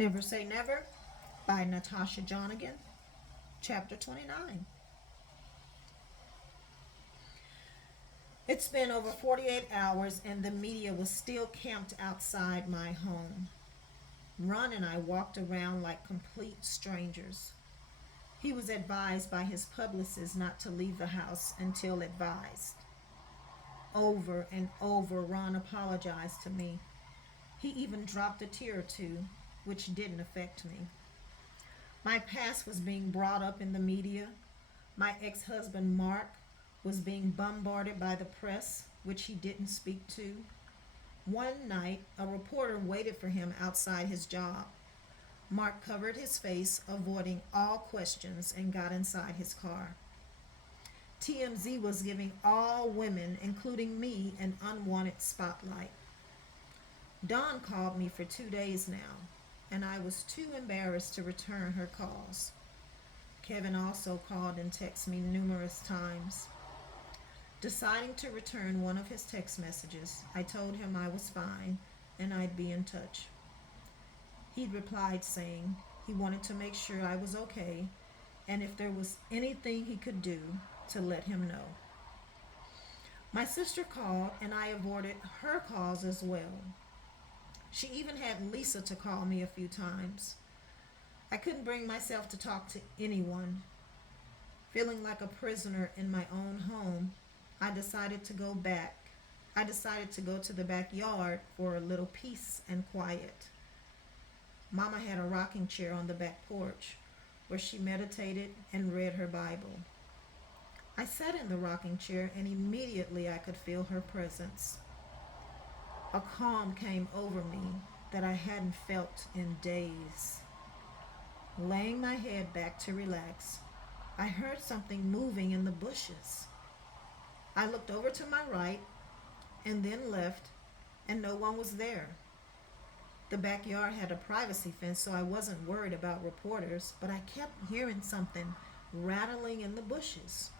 Never Say Never by Natasha Jonigan, Chapter 29. It's been over 48 hours and the media was still camped outside my home. Ron and I walked around like complete strangers. He was advised by his publicist not to leave the house until advised. Over and over, Ron apologized to me. He even dropped a tear or two, which didn't affect me. My past was being brought up in the media. My ex husband, Mark, was being bombarded by the press, which he didn't speak to. One night, a reporter waited for him outside his job. Mark covered his face, avoiding all questions, and got inside his car. TMZ was giving all women, including me, an unwanted spotlight. Dawn called me for 2 days now, and I was too embarrassed to return her calls. Kevin also called and texted me numerous times. Deciding to return one of his text messages, I told him I was fine and I'd be in touch. He'd replied saying he wanted to make sure I was okay and if there was anything he could do to let him know. My sister called and I avoided her calls as well. She even had Lisa to call me a few times. I couldn't bring myself to talk to anyone. Feeling like a prisoner in my own home, I decided to go back. I decided to go to the backyard for a little peace and quiet. Mama had a rocking chair on the back porch where she meditated and read her Bible. I sat in the rocking chair and immediately I could feel her presence. A calm came over me that I hadn't felt in days. Laying my head back to relax, I heard something moving in the bushes. I looked over to my right and then left, and no one was there. The backyard had a privacy fence, so I wasn't worried about reporters, but I kept hearing something rattling in the bushes.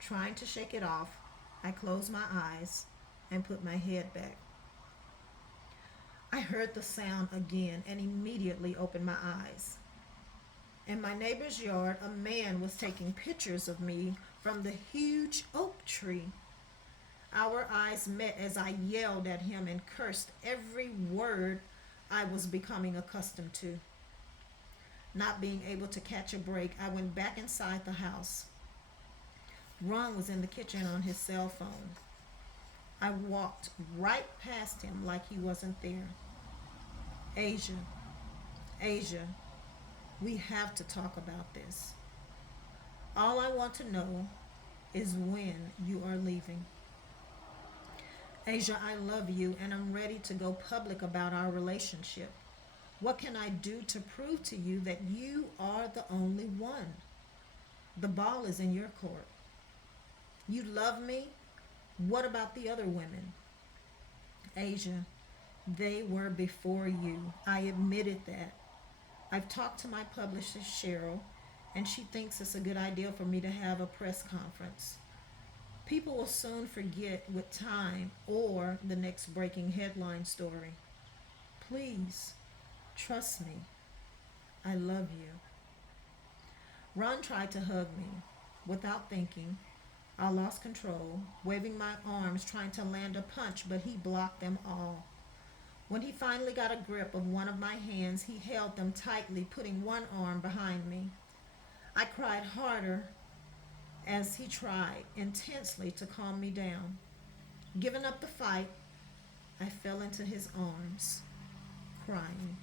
Trying to shake it off, I closed my eyes and put my head back. I heard the sound again and immediately opened my eyes. In my neighbor's yard, a man was taking pictures of me from the huge oak tree. Our eyes met as I yelled at him and cursed every word I was becoming accustomed to. Not being able to catch a break, I went back inside the house. Ron was in the kitchen on his cell phone. I walked right past him like he wasn't there. Asia, we have to talk about this. All I want to know is when you are leaving. Asia, I love you and I'm ready to go public about our relationship. What can I do to prove to you that you are the only one? The ball is in your court. You love me? What about the other women? Asia, they were before you. I admitted that. I've talked to my publisher, Cheryl, and she thinks it's a good idea for me to have a press conference. People will soon forget with time or the next breaking headline story. Please, trust me. I love you. Ron tried to hug me. Without thinking, I lost control, waving my arms, trying to land a punch, but he blocked them all. When he finally got a grip of one of my hands, he held them tightly, putting one arm behind me. I cried harder as he tried intensely to calm me down. Giving up the fight, I fell into his arms, crying.